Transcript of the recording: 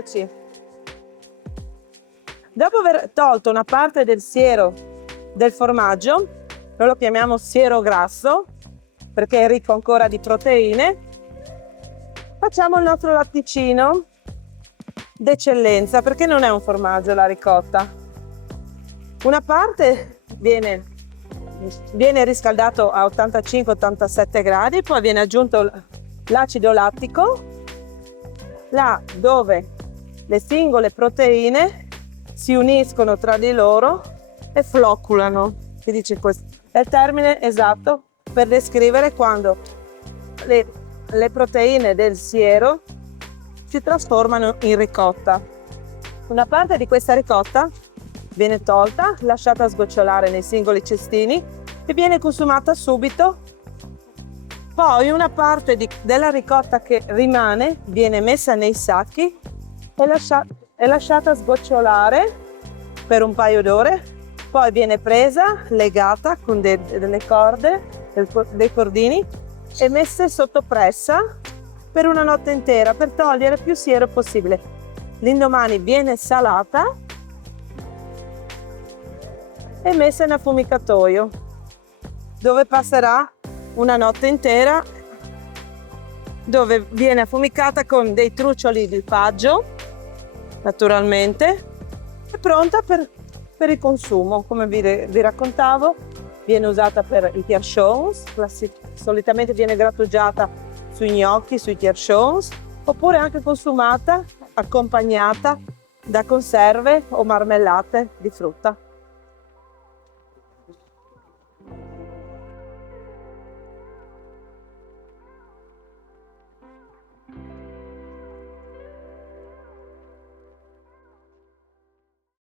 Eccoci. Dopo aver tolto una parte del siero del formaggio, noi lo chiamiamo siero grasso perché è ricco ancora di proteine, facciamo il nostro latticino d'eccellenza, perché non è un formaggio la ricotta. Una parte viene riscaldato a 85-87 gradi, poi viene aggiunto l'acido lattico, là dove le singole proteine si uniscono tra di loro e flocculano. Si dice questo è il termine esatto per descrivere quando le proteine del siero si trasformano in ricotta. Una parte di questa ricotta viene tolta, lasciata sgocciolare nei singoli cestini e viene consumata subito. Poi una parte della ricotta che rimane viene messa nei sacchi e lasciata sgocciolare per un paio d'ore. Poi viene presa, legata con delle corde, dei cordini e messe sotto pressa per una notte intera per togliere più siero possibile. L'indomani viene salata e messa in affumicatoio, dove passerà una notte intera, dove viene affumicata con dei truccioli di faggio, naturalmente, è pronta per il consumo. Come vi raccontavo, viene usata per i pierchons, solitamente viene grattugiata sui gnocchi, sui pierchons, oppure anche consumata accompagnata da conserve o marmellate di frutta.